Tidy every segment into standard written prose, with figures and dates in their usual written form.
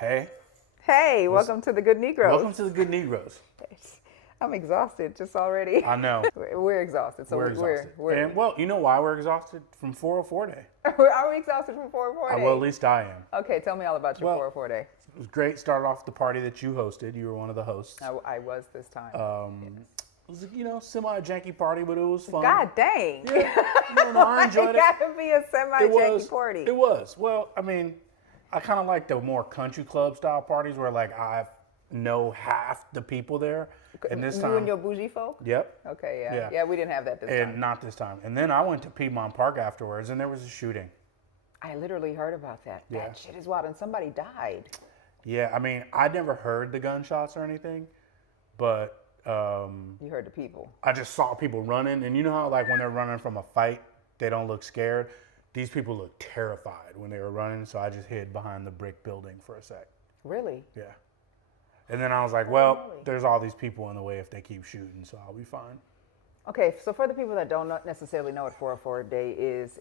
Hey. Hey, welcome to the Good Negroes. Welcome to the Good Negroes. I'm exhausted just already. I know. We're exhausted. So we're exhausted. And, well, you know why we're exhausted? From 404 Day. Are we exhausted from 404 Day? Well, at least I am. Okay, tell me all about your 404 Day. It was great. Started off the party that you hosted. You were one of the hosts. I was this time. It was a semi-janky party, but it was fun. God dang. Yeah. I enjoyed it. It got to be a semi-janky party. It was. Well, I mean, I kind of like the more country club style parties where like I know half the people there. And this time, you and your bougie folk? Yep. Okay, yeah. Yeah, we didn't have that this time. And not this time. And then I went to Piedmont Park afterwards, and there was a shooting. I literally heard about that. Yeah. That shit is wild, and somebody died. Yeah, I mean, I'd never heard the gunshots or anything, but you heard the people. I just saw people running, and you know how like when they're running from a fight, they don't look scared? These people looked terrified when they were running, so I just hid behind the brick building for a sec. Really? Yeah. And then I was like, well, there's all these people in the way if they keep shooting, so I'll be fine. Okay, so for the people that don't necessarily know what 404 Day is,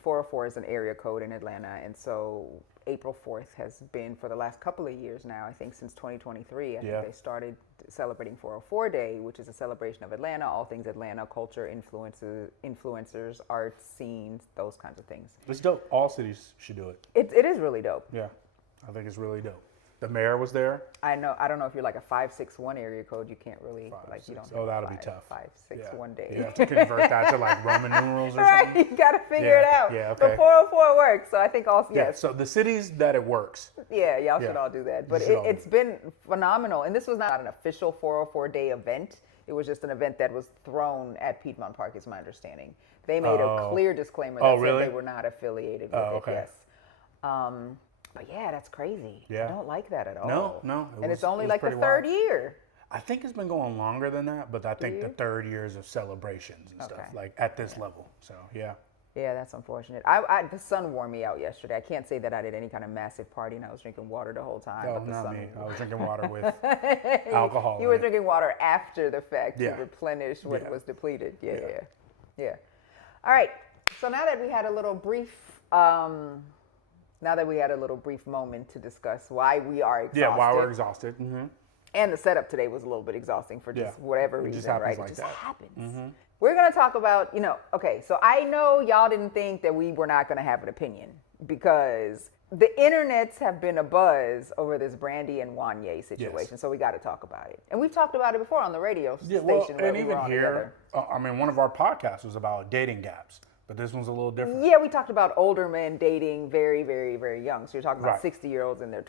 404 is an area code in Atlanta, and so April 4th has been for the last couple of years now, I think since 2023, I think they started celebrating 404 Day, which is a celebration of Atlanta, all things Atlanta, culture, influencers, arts, scenes, those kinds of things. It's dope. All cities should do it. It is really dope. Yeah, I think it's really dope. The mayor was there. I know. I don't know if you're like a 561 area code. You can't really you don't. Oh, that'll be tough. 561 Day. You have to convert that to like Roman numerals or right, something. You got to figure it out. Yeah, okay. But 404 works, so I think also yes. So the cities that it works. Yeah, y'all should all do that. But it's been phenomenal, and this was not an official 404 Day event. It was just an event that was thrown at Piedmont Park, is my understanding. They made a clear disclaimer that said they were not affiliated with it. Yes. But yeah, that's crazy. Yeah. I don't like that at all. No. It's only like the third year. I think it's been going longer than that, but I think the third years of celebrations and stuff, like at this level. So, yeah. Yeah, that's unfortunate. The sun wore me out yesterday. I can't say that I did any kind of massive party and I was drinking water the whole time. Oh, not me. I was drinking water with alcohol. You were drinking water after the fact to replenish what was depleted. Yeah. All right. So now that we had a little brief... Now that we had a little brief moment to discuss why we are exhausted. Yeah, why we're exhausted. Mm-hmm. And the setup today was a little bit exhausting for just whatever reason, right? Like it just that. happens. Mm-hmm. We're going to talk about, okay, so I know y'all didn't think that we were not going to have an opinion because the internets have been abuzz over this Brandy and Wanya situation, so we got to talk about it. And we've talked about it before on the radio station. And even here, one of our podcasts was about dating gaps. But this one's a little different. Yeah, we talked about older men dating very, very, very young. So you're talking about 60-years in their,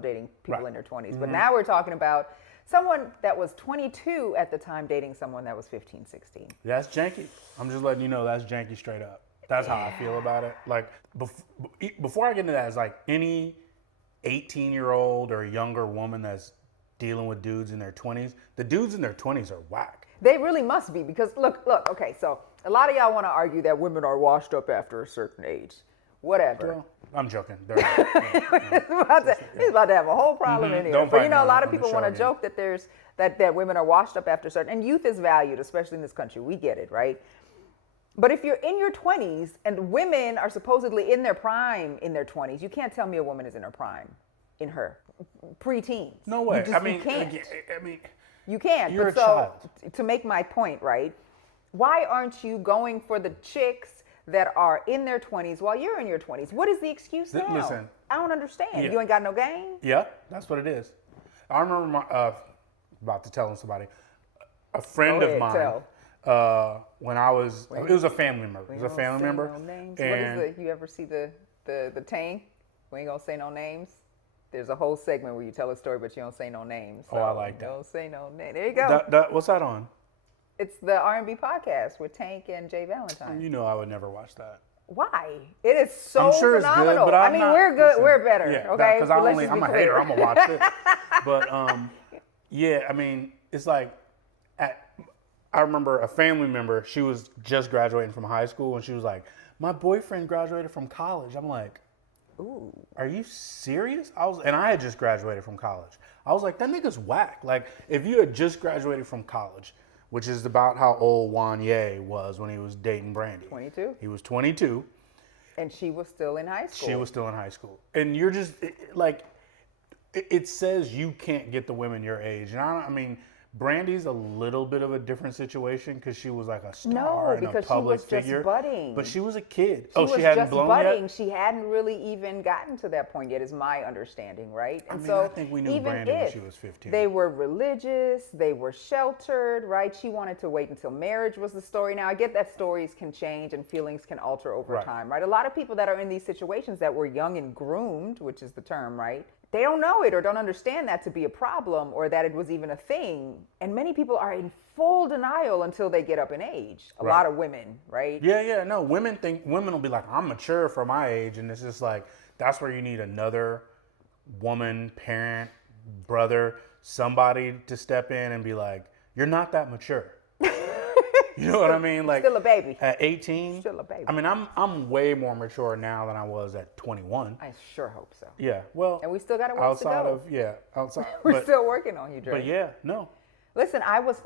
dating people in their 20s. Mm-hmm. But now we're talking about someone that was 22 at the time dating someone that was 15, 16. That's janky. I'm just letting you know that's janky straight up. That's how I feel about it. Like, before I get into that, it's like any 18-year-old or younger woman that's dealing with dudes in their 20s, the dudes in their 20s are whack. They really must be because, look, okay, so a lot of y'all want to argue that women are washed up after a certain age. Whatever. Well, I'm joking. He's about to have a whole problem in here. But a lot of people want to joke that that women are washed up after certain, and youth is valued, especially in this country. We get it, right? But if you're in your 20s and women are supposedly in their prime in their 20s, you can't tell me a woman is in her prime, in her pre-teens. No way. You can't. You can't. You're a child. To make my point, right? Why aren't you going for the chicks that are in their 20s while you're in your 20s? What is the excuse now? Listen. I don't understand. You ain't got no game? Yeah, that's what it is. I remember about to tell somebody, a friend of mine, when I was, it was a family member. It was a family member. No names. And what is you ever see the tank? We ain't gonna say no names. There's a whole segment where you tell a story, but you don't say no names. So I like that. Don't say no name. There you go. What's that on? It's the R&B podcast with Tank and Jay Valentine. You know I would never watch that. Why? It is so I'm sure phenomenal. It's good, but we're good. Listen, we're better. Yeah, okay. Because I'm a hater. I'm gonna watch it. But it's like I remember a family member. She was just graduating from high school, and she was like, "My boyfriend graduated from college." I'm like, "Ooh, are you serious?" I had just graduated from college. I was like, "That nigga's whack." Like, if you had just graduated from college, which is about how old Wanya was when he was dating Brandy. 22. He was 22. And she was still in high school. She was still in high school. And you're just, like, it says you can't get the women your age. And I mean, Brandy's a little bit of a different situation because she was like a star and a public figure. She was just budding. But she was a kid. She hadn't blown budding yet? She hadn't really even gotten to that point yet, is my understanding, right? And I think we knew Brandy when she was 15. They were religious, they were sheltered, right? She wanted to wait until marriage was the story. Now, I get that stories can change and feelings can alter over time, right? A lot of people that are in these situations that were young and groomed, which is the term, right? They don't know it or don't understand that to be a problem or that it was even a thing. And many people are in full denial until they get up in age. A lot of women, right? Yeah. No, women will be like, I'm mature for my age. And it's just like, that's where you need another woman, parent, brother, somebody to step in and be like, you're not that mature. You know what I mean? Like, still a baby. At 18? Still a baby. I mean, I'm way more mature now than I was at 21. I sure hope so. Yeah, well. And we still got a ways to go. Outside. We're still working on you, Dre. But yeah, no. Listen, I was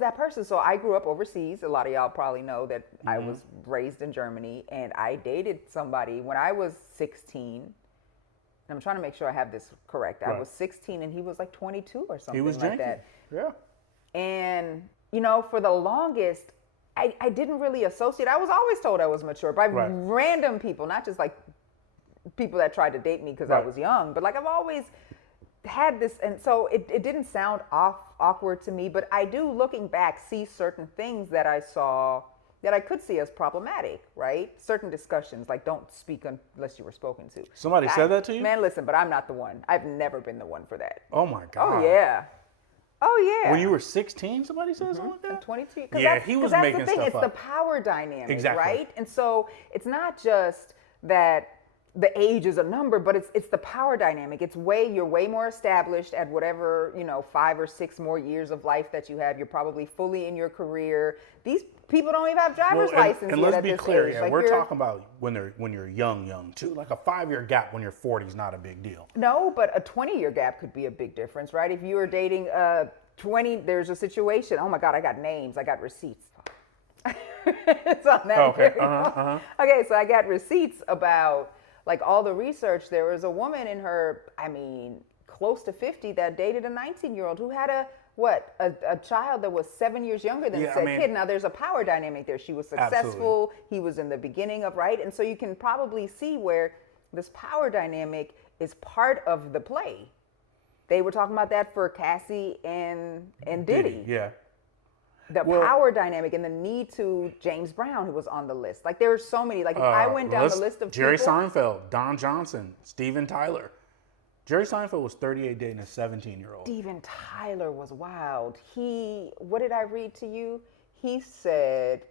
that person. So I grew up overseas. A lot of y'all probably know that I was raised in Germany. And I dated somebody when I was 16. I'm trying to make sure I have this correct. I was 16 and he was like 22 or something like that. Yeah. And for the longest, I didn't really associate. I was always told I was mature by random people, not just like people that tried to date me because I was young, but like I've always had this. And so it didn't sound awkward to me, but I do, looking back, see certain things that I saw that I could see as problematic, right? Certain discussions, like don't speak unless you were spoken to. Somebody said that to you? Man, listen, but I'm not the one. I've never been the one for that. Oh my God. Oh yeah. Oh yeah. When you were 16, somebody said something like that? I'm 22. Yeah, he was making stuff up. It's the power dynamic, right? And so it's not just that the age is a number, but it's the power dynamic. You're way more established at whatever, 5 or 6 more years of life that you have. You're probably fully in your career. These people don't even have driver's license and yet let's at be this clear, age. yeah, we're talking about when you're young too. Like a 5-year gap when you're 40 is not a big deal. No, but a 20-year gap could be a big difference, right? If you were dating 20, there's a situation. Oh my God, I got names, I got receipts. It's on that. Okay. Okay, so I got receipts about like all the research. There was a woman in her, close to 50 that dated a 19-year-old who had a child that was 7 years younger than said kid. Now there's a power dynamic there. She was successful. Absolutely. He was in the beginning of, right? And so you can probably see where this power dynamic is part of the play. They were talking about that for Cassie and Diddy. Yeah. The power dynamic and the need to James Brown, who was on the list. Like there are so many. Like if I went down the list of Jerry people, Seinfeld, Don Johnson, Steven Tyler. Jerry Seinfeld was 38 dating a 17-year-old. Steven Tyler was wild. What did I read to you? He said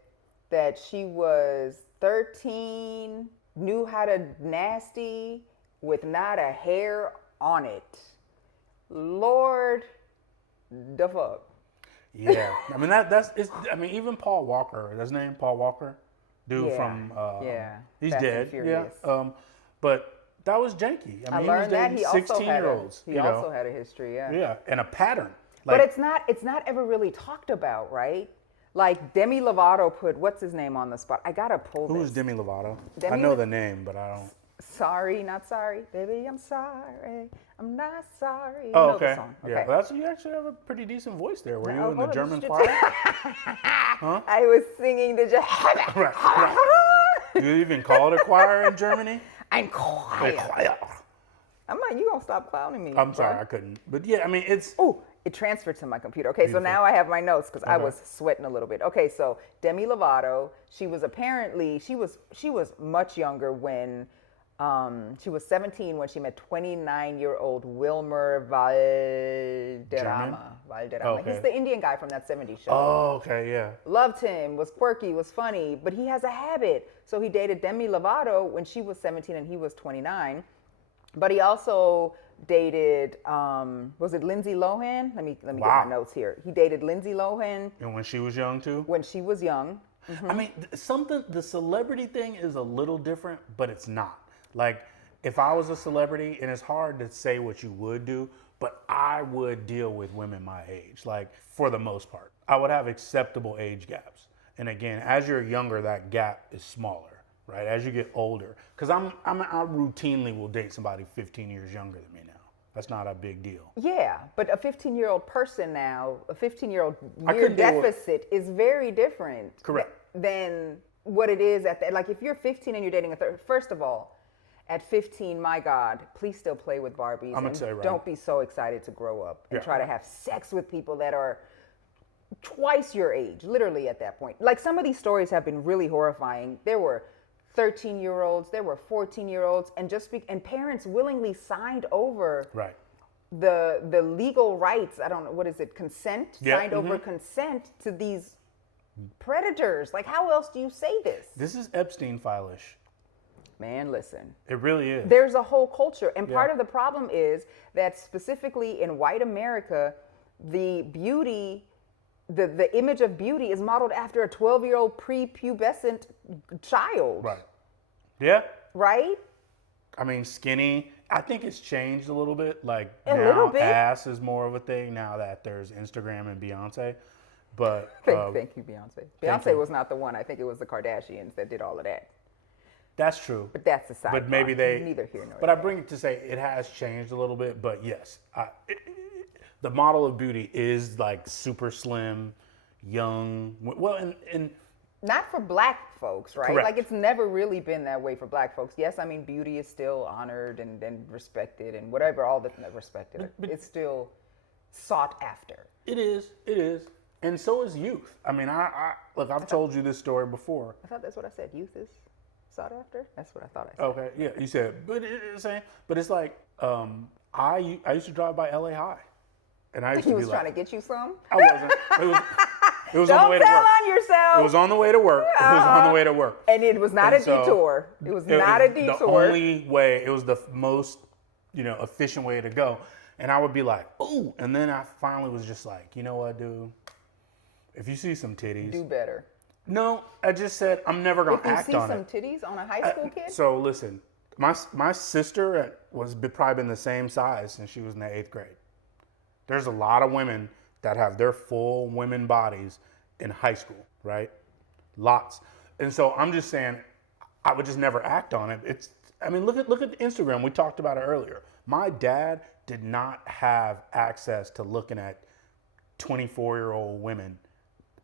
that she was 13, knew how to nasty with not a hair on it. Lord, the fuck. Yeah, I mean even Paul Walker, his name Paul Walker, dude from he's Fast dead. Yeah, but that was janky. I learned that he also 16-year-olds. He also had a history. Yeah, and a pattern. But it's not ever really talked about, right? Like Demi Lovato put what's his name on the spot. I gotta pull this. Who's Demi Lovato? I know the name, but I don't. Sorry, not sorry, baby. I'm sorry. I'm not sorry. You know the song. Okay. Yeah, you actually have a pretty decent voice there. Were you in the German choir? Huh? I was singing the. Do you even call it a choir in Germany? I'm choir. I'm like, you gonna stop clowning me? I'm sorry, I couldn't. But yeah, I mean, it's. Oh, it transferred to my computer. Okay, beautiful. So now I have my notes because I was sweating a little bit. Okay, so Demi Lovato, she was much younger when. She was 17 when she met 29-year-old Wilmer Valderrama. Okay. He's the Indian guy from that 70s show. Oh, okay, yeah. Loved him, was quirky, was funny, but he has a habit. So he dated Demi Lovato when she was 17 and he was 29. But he also dated, was it Lindsay Lohan? Let me get my notes here. He dated Lindsay Lohan. And when she was young too? When she was young. Mm-hmm. I mean, the celebrity thing is a little different, but it's not. Like, if I was a celebrity, and it's hard to say what you would do, but I would deal with women my age, like, for the most part. I would have acceptable age gaps. And again, as you're younger, that gap is smaller, right? As you get older. Because I routinely will date somebody 15 years younger than me now. That's not a big deal. Yeah, but a 15-year-old person now, a 15-year-old year deficit is very different. Correct. Than what it is like if you're 15 and you're dating first of all, at 15, my God, please still play with Barbies. I'm gonna say, right. Don't be so excited to grow up and try to have sex with people that are twice your age, literally at that point. Like some of these stories have been really horrifying. There were 13-year-olds, there were 14-year-olds, and parents willingly signed over the legal rights. I don't know, what is it? Consent? Signed over consent to these predators. Like, how else do you say this? This is Epstein file-ish. Man, listen. It really is. There's a whole culture. And part of the problem is that specifically in white America, the beauty, the image of beauty is modeled after a 12-year-old prepubescent child. Right. Yeah. Right? I mean, skinny. I think it's changed a little bit. Like, a now little bit. Ass is more of a thing now that there's Instagram and Beyonce. But thank you, Beyonce. Beyonce was not the one. I think it was the Kardashians that did all of that. That's true. But that's a side. But maybe they neither here nor But there. I bring it to say it has changed a little bit. But yes, the model of beauty is like super slim, young. Well, and not for black folks, right? Correct. Like it's never really been that way for black folks. Yes, I mean beauty is still honored and respected and whatever, all the respected. But it's still sought after. It is. And so is youth. I mean, look, I've told you this story before. I thought that's what I said. Youth is sought after? That's what I thought I said. Okay, yeah, you said, but it's like, I used to drive by LA High. And I used He to was be trying like, to get you some? I wasn't. It was on the Don't way to tell work. on yourself. It was on the way to work. It was on the way to work. And it was not And a so detour. It was not a detour. The only way, it was the most, efficient way to go. And I would be like, ooh. And then I finally was just like, you know what, dude? If you see some titties. Do better. No, I just said, I'm never going to act on it. If you see some titties on a high school kid? So listen, my sister was probably been the same size since she was in the 8th grade. There's a lot of women that have their full women bodies in high school, right? Lots. And so I'm just saying, I would just never act on it. Look at Instagram. We talked about it earlier. My dad did not have access to looking at 24-year-old women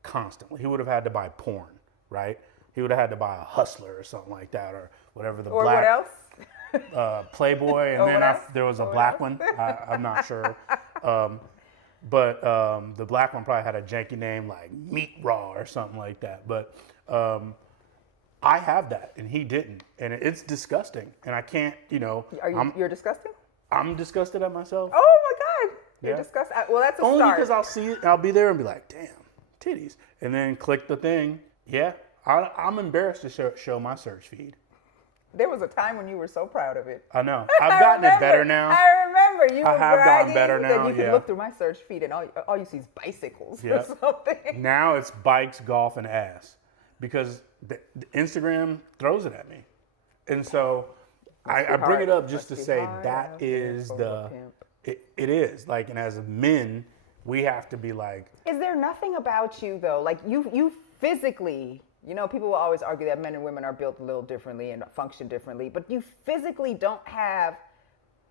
constantly. He would have had to buy porn, right? He would have had to buy a Hustler or something like that, or whatever the black. What else? Playboy, and then there was a black one. I'm not sure. But the black one probably had a janky name like Meat Raw or something like that. But I have that, and he didn't, and it's disgusting. And I can't, You're disgusting? I'm disgusted at myself. Oh my God, you're disgusted. Well, that's a Only start. because I'll see it, I'll be there and be like, damn, titties, and then click the thing. Yeah, I'm embarrassed to show my search feed. There was a time when you were so proud of it. I know. I've gotten it better now. I remember you. I have gotten better now. That you can look through my search feed and all you see is bicycles or something. Now it's bikes, golf, and ass, because the Instagram throws it at me, and so I bring it up just to say that is it is like, and as men, we have to be like. Is there nothing about you though, like you physically? People will always argue that men and women are built a little differently and function differently, but you physically don't have,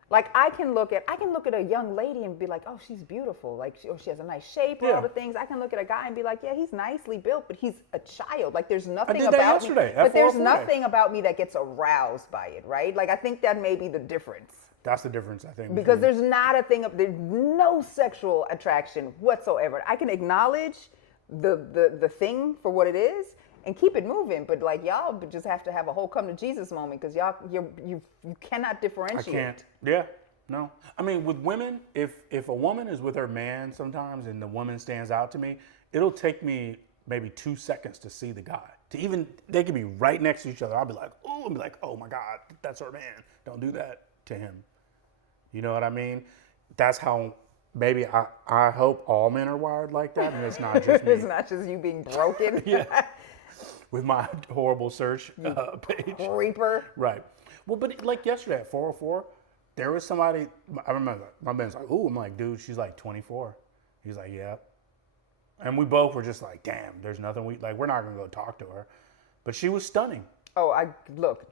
like, I can look at a young lady and be like, oh, she's beautiful. Like, she has a nice shape, all the things. I can look at a guy and be like, yeah, he's nicely built, but he's a child. Like, there's nothing about me. But there's nothing about me that gets aroused by it, right? Like, I think that may be the difference. That's the difference, I think. Because there's no sexual attraction whatsoever. I can acknowledge the thing for what it is and keep it moving, but like y'all just have to have a whole come to Jesus moment, because you cannot differentiate. I can't. Yeah, no. I mean, with women, if a woman is with her man sometimes and the woman stands out to me, it'll take me maybe 2 seconds to see the guy. They could be right next to each other. I'll be like, oh, oh my God, that's her man. Don't do that to him. You know what I mean? That's how. Maybe I hope all men are wired like that, and it's not just me. It's not just you being broken. Yeah. With my horrible search page. Creeper. Right. Well, but like yesterday at 404, there was somebody, I remember, my man's like, ooh, I'm like, dude, she's like 24. He's like, yeah. And we both were just like, damn, there's nothing we're not going to go talk to her. But she was stunning. Oh,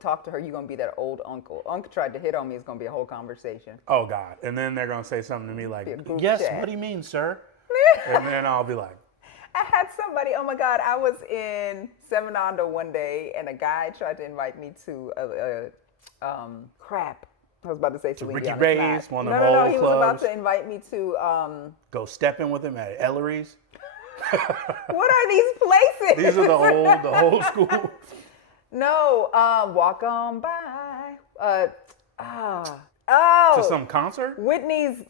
talk to her. You're going to be that old uncle. Uncle tried to hit on me. It's going to be a whole conversation. Oh, God. And then they're going to say something to me like, yes, chat. What do you mean, sir? And then I'll be like. I had somebody, oh my God, I was in Seven Ondo one day and a guy tried to invite me to crap. I was about to say to Ricky Ray's, one of the old clubs. He was about to invite me to go stepping with him at Ellery's. What are these places? These are the old school. No, walk on by. To some concert? Whitney's,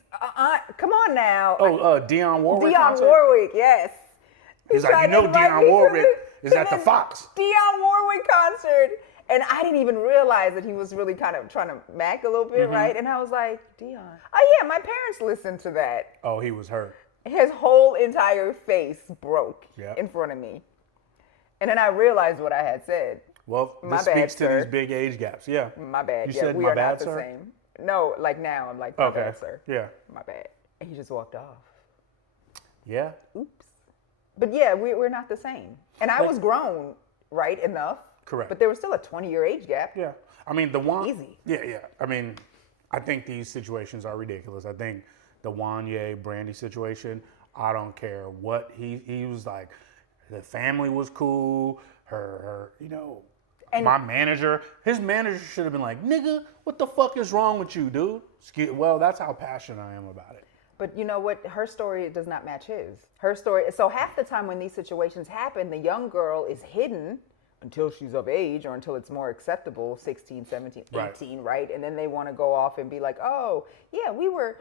come on now. Oh, Dionne Warwick concert? Warwick, yes. He's like, Dionne Warwick is at the Fox. Dionne Warwick concert. And I didn't even realize that he was really kind of trying to mac a little bit, right? And I was like, Dionne. Oh, yeah, my parents listened to that. Oh, he was hurt. His whole entire face broke in front of me. And then I realized what I had said. Well, this speaks to these big age gaps. Yeah. My bad. You said, we are not the same. No, like now, I'm like, my bad, sir. Yeah. My bad. And he just walked off. Yeah. Oops. But yeah, we're not the same. And I was grown, right, enough. Correct. But there was still a 20-year age gap. Yeah. I mean, Easy. Yeah. I mean, I think these situations are ridiculous. I think the Wanya, Brandy situation, I don't care what he was like. The family was cool. Her and my manager, his manager should have been like, nigga, what the fuck is wrong with you, dude? Well, that's how passionate I am about it. But you know what? Her story does not match his. Her story, so half the time when these situations happen, the young girl is hidden until she's of age or until it's more acceptable, 16, 17, 18, right? And then they want to go off and be like, oh, yeah, we were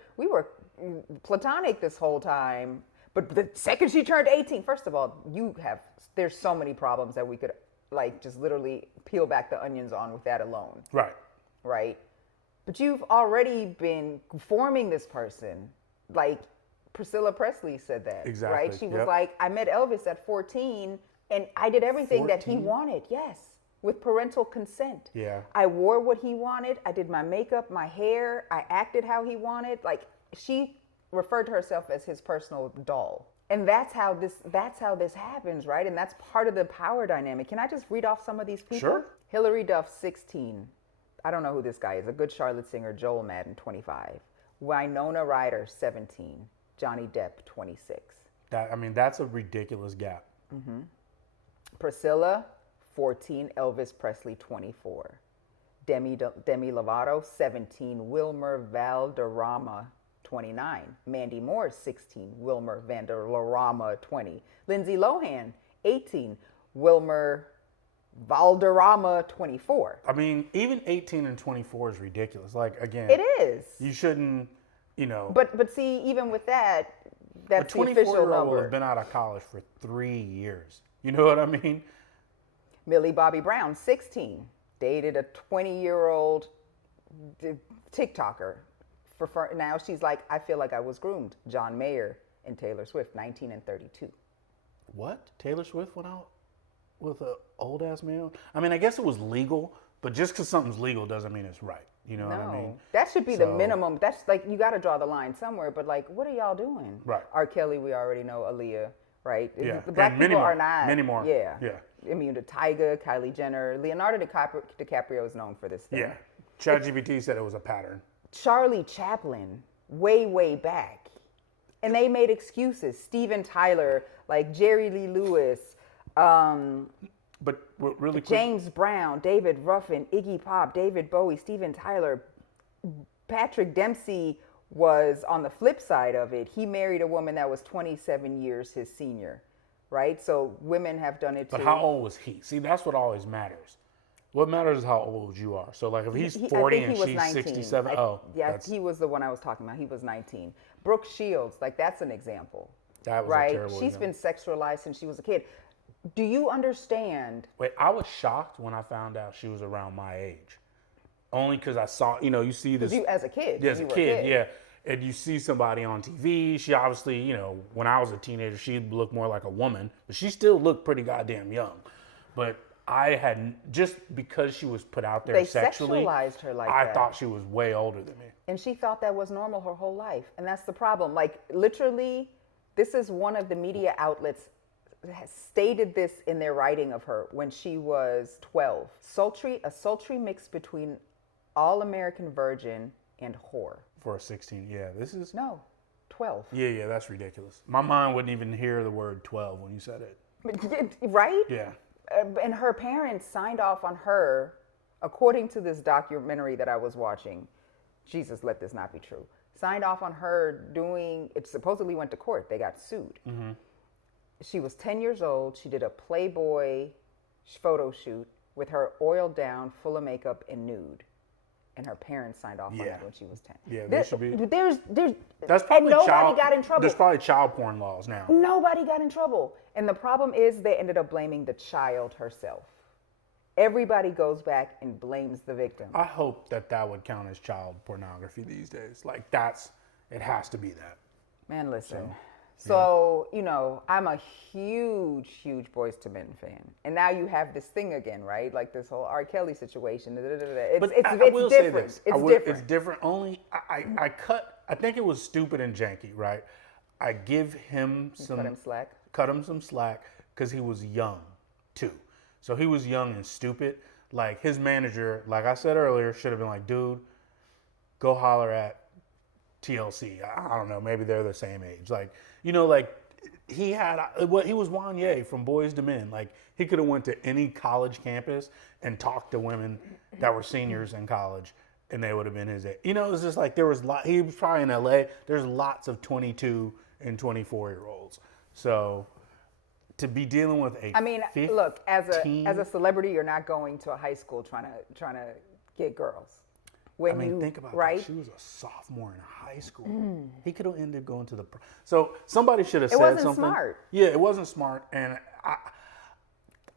platonic this whole time. But the second she turned 18, first of all, there's so many problems that we could just literally peel back the onions on with that alone. Right. Right? But you've already been forming this person. Like Priscilla Presley said that. Exactly. Right? She was like, I met Elvis at 14 and I did everything 14? That he wanted. Yes. With parental consent. Yeah. I wore what he wanted. I did my makeup, my hair. I acted how he wanted. Like she referred to herself as his personal doll. And that's how this happens, right? And that's part of the power dynamic. Can I just read off some of these people? Sure. Hillary Duff, 16. I don't know who this guy is. A good Charlotte singer, Joel Madden, 25. Winona Ryder, 17. Johnny Depp, 26. That's a ridiculous gap. Mm-hmm. Priscilla, 14. Elvis Presley, 24. Demi Lovato, 17. Wilmer Valderrama, 29. Mandy Moore, 16. Wilmer Valderrama, 20. Lindsay Lohan, 18. Wilmer Valderrama, 24. I mean, even 18 and 24 is ridiculous. Like, again, it is. You shouldn't, But see, even with that, that's the official number. A 24-year-old will have been out of college for 3 years. You know what I mean? Millie Bobby Brown, 16. Dated a 20-year-old TikToker. Now she's like, I feel like I was groomed. John Mayer and Taylor Swift, 19 and 32. What? Taylor Swift went out with an old-ass man? I mean, I guess it was legal, but just because something's legal doesn't mean it's right. You know what I mean? That should be the minimum. That's like, you got to draw the line somewhere, but like, what are y'all doing? Right. R. Kelly, we already know. Aaliyah, right? Yeah. The black people are not. Many more. Yeah. Yeah. I mean, the Tyga, Kylie Jenner, Leonardo DiCaprio is known for this thing. Yeah. ChatGPT said it was a pattern. Charlie Chaplin, way back. And they made excuses. Steven Tyler, like Jerry Lee Lewis, but really quick, James Brown, David Ruffin, Iggy Pop, David Bowie, Steven Tyler. Patrick Dempsey was on the flip side of it. He married a woman that was 27 years his senior, right? So women have done it too. But how old was he? See, that's what always matters. What matters is how old you are. So, like, if he's 40 and she's 19. 67, he was the one I was talking about. He was 19. Brooke Shields, like, that's an example. That was right? A terrible She's been sexualized since she was a kid. Do you understand? Wait, I was shocked when I found out she was around my age. Only because I saw, you see this. You, as a kid. Yeah, as a kid, yeah. And you see somebody on TV. She obviously, when I was a teenager, she looked more like a woman. But she still looked pretty goddamn young. But I had, just because she was put out there sexually, sexualized her like I that. thought she was way older than me. And she thought that was normal her whole life. And that's the problem. Like, literally, this is one of the media outlets stated this in their writing of her when she was 12. A sultry mix between all-American virgin and whore. For a 16, yeah, this is... No, 12. Yeah, that's ridiculous. My mind wouldn't even hear the word 12 when you said it. Right? Yeah. And her parents signed off on her, according to this documentary that I was watching. Jesus, let this not be true. Signed off on her doing, it supposedly went to court. They got sued. Mm-hmm. She was 10 years old. She did a Playboy photo shoot with her oiled down, full of makeup, and nude. And her parents signed off on it when she was 10. Yeah, there should be. That's probably and nobody got in trouble. There's probably child porn laws now. Nobody got in trouble. And the problem is they ended up blaming the child herself. Everybody goes back and blames the victim. I hope that would count as child pornography these days. Like, it has to be that. Man, listen. So, I'm a huge, huge Boyz II Men fan. And now you have this thing again, right? Like this whole R. Kelly situation. It's different. It's different. Only, I think it was stupid and janky, right? I give him cut him some slack because he was young, too. So he was young and stupid. Like, his manager, like I said earlier, should have been like, dude, go holler at TLC. I don't know. Maybe they're the same age. Like, he was Wanya from Boyz II Men. Like, he could have went to any college campus and talked to women that were seniors in college, and they would have been his age. It's just like he was probably in LA. There's lots of 22 and 24-year-olds. So to be dealing with look, as a celebrity, you're not going to a high school trying to get girls. Think about that. She was a sophomore in high school. He could have ended up going to the... So somebody should have said something. It wasn't smart. Yeah, it wasn't smart. And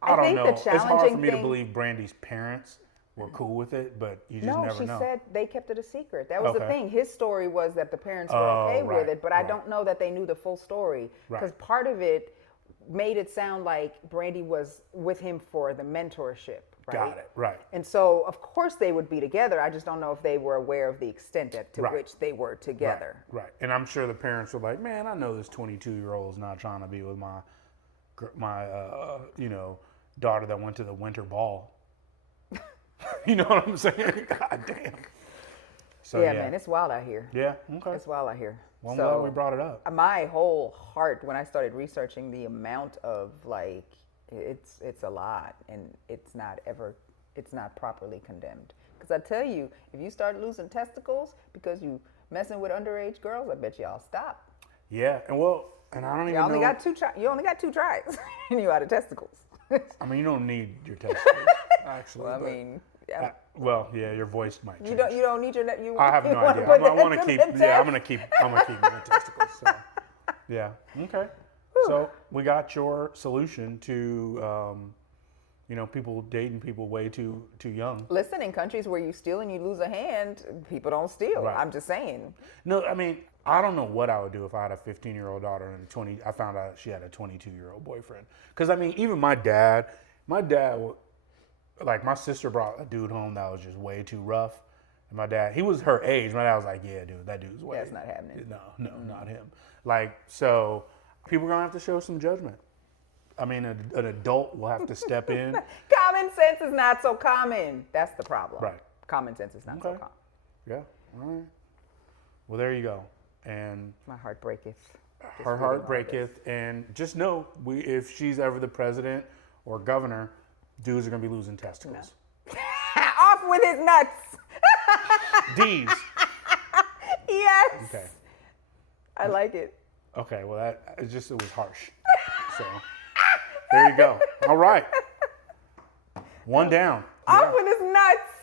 I don't know. It's hard for me to believe Brandy's parents were cool with it, but you just never know. No, she said they kept it a secret. That was the thing. His story was that the parents were okay with it, but I don't know that they knew the full story. Because part of it made it sound like Brandy was with him for the mentorship. Right? Got it, right. And so, of course, they would be together. I just don't know if they were aware of the extent to which they were together. Right. And I'm sure the parents were like, man, I know this 22-year-old is not trying to be with my daughter that went to the winter ball. You know what I'm saying? God damn. So, man, it's wild out here. Yeah, okay. It's wild out here. Well, I'm glad we brought it up. My whole heart, when I started researching the amount of, it's a lot, and it's not properly condemned. Because I tell you, if you start losing testicles because you messing with underage girls, I bet y'all stop. Yeah, and I don't even know. You only got two tries, and you out of testicles. You don't need your testicles, actually. Well, your voice might change. You don't need your. I have no idea. I want to keep. Yeah, I'm gonna keep my testicles. So, yeah. Okay. So we got your solution to, people dating people way too young. Listen, in countries where you steal and you lose a hand, people don't steal. Right. I'm just saying. No, I don't know what I would do if I had a 15-year-old daughter and I found out she had a 22-year-old boyfriend. Because even my dad, like my sister brought a dude home that was just way too rough. And my dad, he was her age. My dad was like, yeah, dude, that dude's way. That's not happening. No, not him. So people are going to have to show some judgment. An adult will have to step in. Common sense is not so common. That's the problem. Right. Common sense is not so common. Yeah. All right. Well, there you go. And my heart breaketh. Her heart breaketh. And just know, if she's ever the president or governor, dudes are going to be losing testicles. No. Off with his nuts. D's. Yes. Okay. I like it. Okay, well, it was harsh. So, there you go. All right. One down. Off with his nuts.